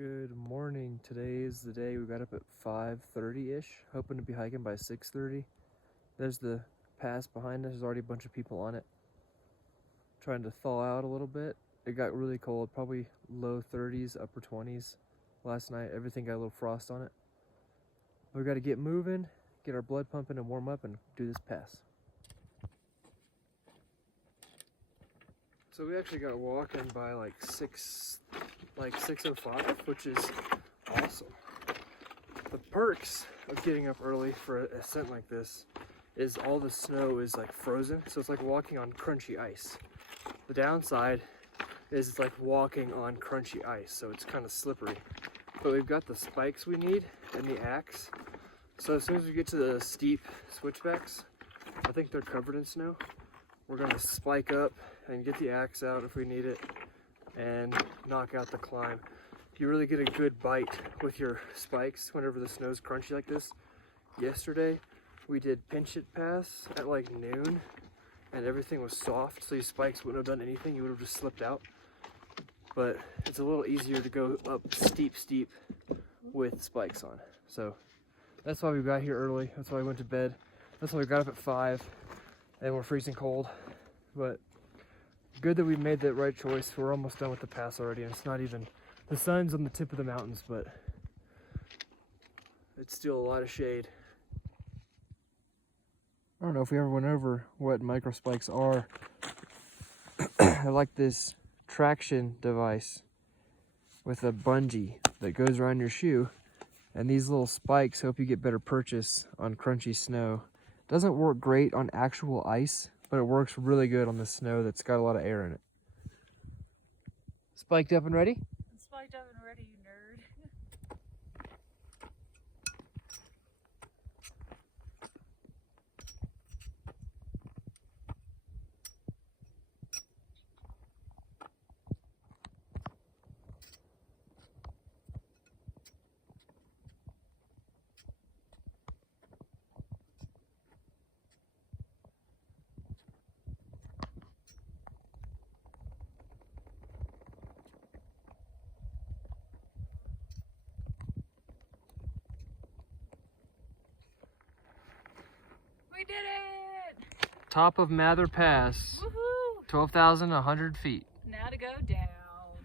Good morning. Today is the day we got up at 5:30-ish, hoping to be hiking by 6:30. There's the pass behind us. There's already a bunch of people on it. Trying to thaw out a little bit. It got really cold, probably low 30s, upper 20s last night. Everything got a little frost on it. We got to get moving, get our blood pumping and warm up and do this pass. So we actually got walking by like 6:05, which is awesome. The perks of getting up early for an ascent like this is all the snow is like frozen, so it's like walking on crunchy ice. The downside is it's like walking on crunchy ice, so it's kind of slippery. But we've got the spikes we need and the axe. So as soon as we get to the steep switchbacks, I think they're covered in snow. We're gonna spike up and get the axe out if we need it and knock out the climb. You really get a good bite with your spikes whenever the snow's crunchy like this. Yesterday, we did pinch it pass at like noon and everything was soft, so your spikes wouldn't have done anything. You would have just slipped out. But it's a little easier to go up steep with spikes on. So that's why we got here early. That's why we went to bed. That's why we got up at 5 and we're freezing cold. But good that we made that right choice. We're almost done with the pass already, and it's not even, the sun's on the tip of the mountains, but it's still a lot of shade. I don't know if we ever went over what micro spikes are. I like this traction device with a bungee that goes around your shoe, and these little spikes help you get better purchase on crunchy snow. Doesn't work great on actual ice, but it works really good on the snow that's got a lot of air in it. Spiked up and ready? I'm spiked up and ready, you nerd. We did it! Top of Mather Pass. Woohoo! 12,100 feet. Now to go down.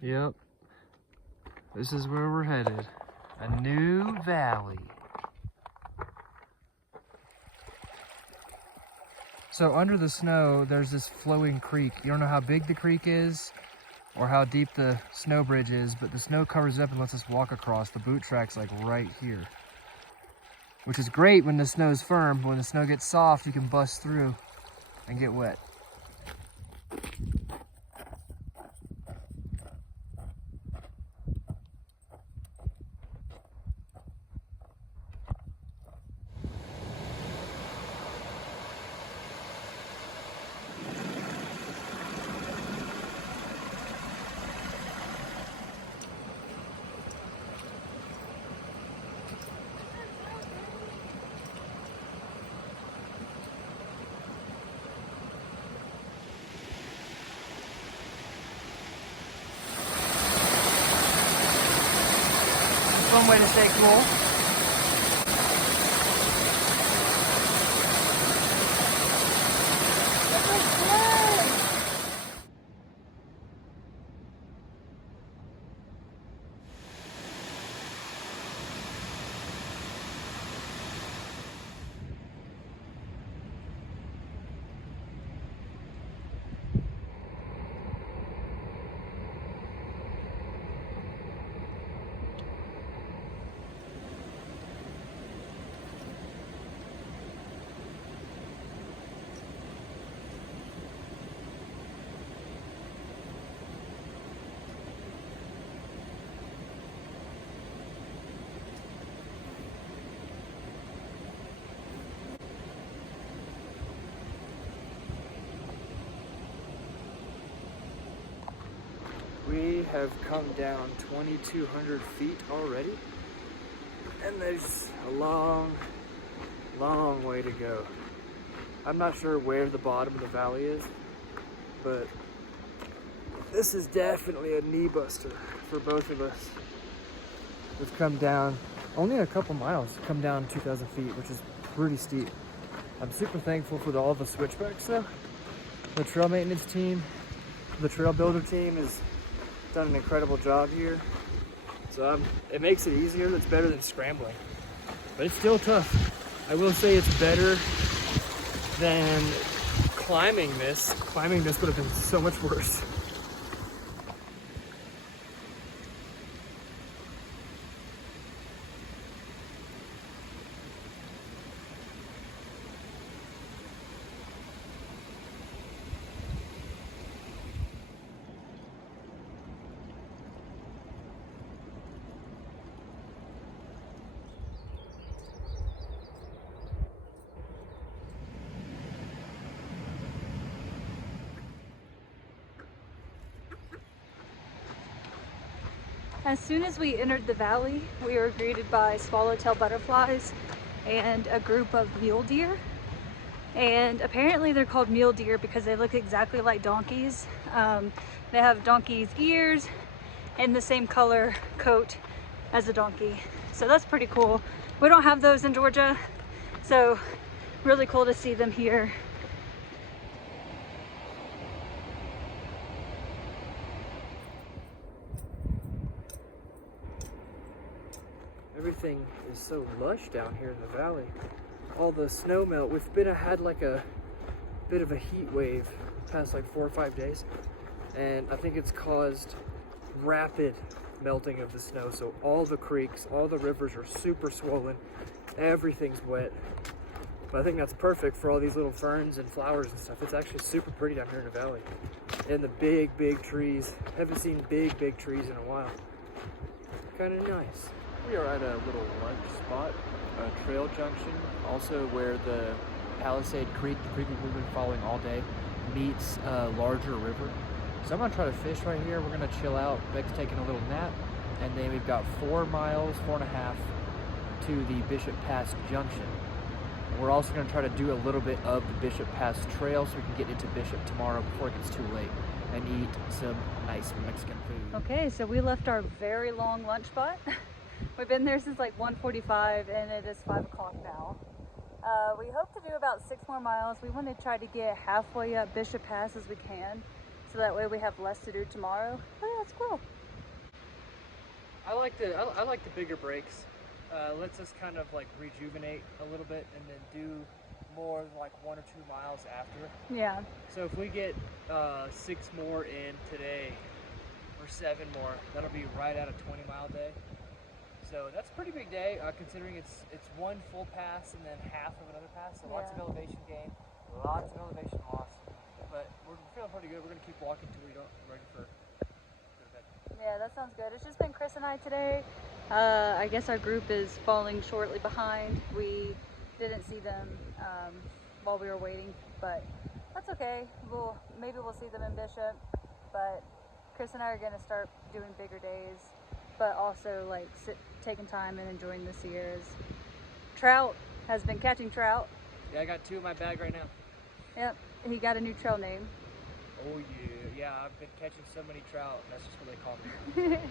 Yep. This is where we're headed. A new valley. So under the snow, there's this flowing creek. You don't know how big the creek is or how deep the snow bridge is, but the snow covers it up and lets us walk across. The boot track's like right here, which is great when the snow's firm. When the snow gets soft, you can bust through and get wet. One way to stay cool. We have come down 2,200 feet already, and there's a long way to go. I'm not sure where the bottom of the valley is, but this is definitely a knee buster for both of us. We've come down only a couple miles, come down 2,000 feet, which is pretty steep. I'm super thankful for all the switchbacks though. The trail maintenance team, the trail builder team has done an incredible job here. So it makes it easier. It's better than scrambling, but it's still tough. I will say it's better than climbing this. Climbing this would have been so much worse. As soon as we entered the valley, we were greeted by swallowtail butterflies and a group of mule deer. And apparently they're called mule deer because they look exactly like donkeys. They have donkey's ears and the same color coat as a donkey. So that's pretty cool. We don't have those in Georgia, so really cool to see them here. Everything is so lush down here in the valley. All the snow melt. We've had like a bit of a heat wave the past like 4 or 5 days, and I think it's caused rapid melting of the snow. So all the creeks, all the rivers are super swollen. Everything's wet. But I think that's perfect for all these little ferns and flowers and stuff. It's actually super pretty down here in the valley. And the big trees. I haven't seen big trees in a while. Kind of nice. We are at a little lunch spot, a trail junction, also where the Palisade Creek, the creek we've been following all day, meets a larger river. So I'm gonna try to fish right here. We're gonna chill out. Beck's taking a little nap, and then we've got 4 miles, 4.5 to the Bishop Pass Junction. We're also gonna try to do a little bit of the Bishop Pass Trail so we can get into Bishop tomorrow before it gets too late and eat some nice Mexican food. Okay, so we left our very long lunch spot. We've been there since like 1:45 and it is 5 o'clock now. We hope to do about 6 more miles. We want to try to get halfway up Bishop Pass as we can, so that way we have less to do tomorrow. Oh yeah, it's cool. I like the bigger breaks. Lets us kind of like rejuvenate a little bit and then do more than like 1 or 2 miles after. Yeah. So if we get 6 more in today or 7 more, that'll be right at a 20-mile day. So that's a pretty big day, considering it's one full pass and then half of another pass. So lots of elevation gain, lots of elevation loss. But we're feeling pretty good. We're gonna keep walking till we're ready for bed. Yeah, that sounds good. It's just been Chris and I today. I guess our group is falling shortly behind. We didn't see them while we were waiting, but that's okay. Maybe we'll see them in Bishop, but Chris and I are gonna start doing bigger days, but also like taking time and enjoying the Sierras. Trout has been catching trout. Yeah, I got 2 in my bag right now. Yep, he got a new trail name. Oh yeah, I've been catching so many trout. That's just what they call me. That is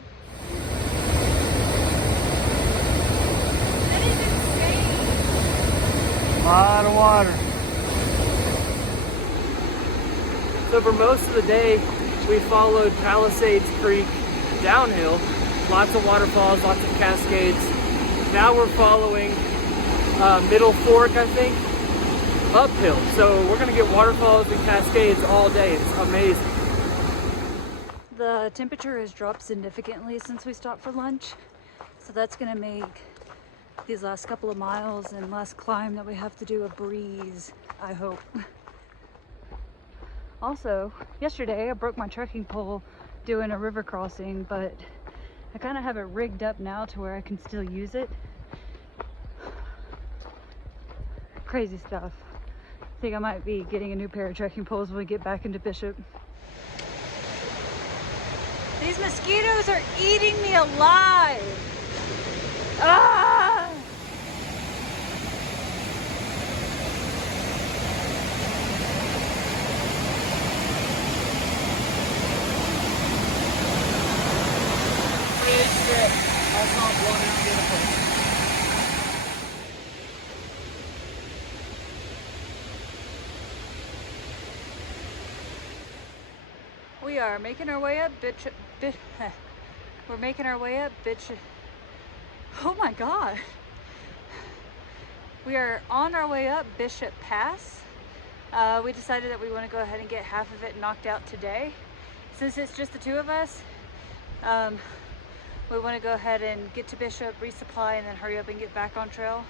insane. A lot of water. So for most of the day, we followed Palisades Creek downhill. Lots of waterfalls, lots of cascades. Now we're following Middle Fork, I think, uphill. So we're gonna get waterfalls and cascades all day. It's amazing. The temperature has dropped significantly since we stopped for lunch. So that's gonna make these last couple of miles and last climb that we have to do a breeze, I hope. Also, yesterday I broke my trekking pole doing a river crossing, but I kind of have it rigged up now to where I can still use it. Crazy stuff. I think I might be getting a new pair of trekking poles when we get back into Bishop. These mosquitoes are eating me alive! Ah! that's not blown out the other place. We are making our way up we're making our way up oh my god. We are on our way up Bishop Pass. We decided that we want to go ahead and get half of it knocked out today. Since it's just the two of us, we want to go ahead and get to Bishop, resupply, and then hurry up and get back on trail.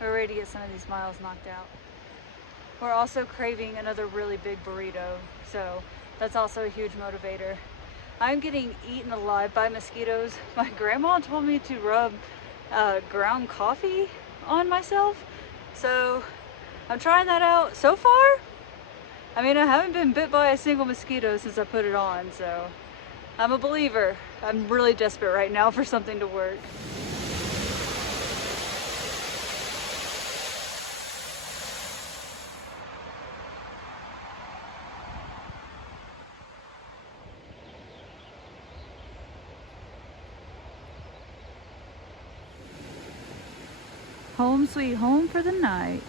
We're ready to get some of these miles knocked out. We're also craving another really big burrito, so that's also a huge motivator. I'm getting eaten alive by mosquitoes. My grandma told me to rub ground coffee on myself, so I'm trying that out. So far, I mean, I haven't been bit by a single mosquito since I put it on, so I'm a believer. I'm really desperate right now for something to work. Home sweet home for the night.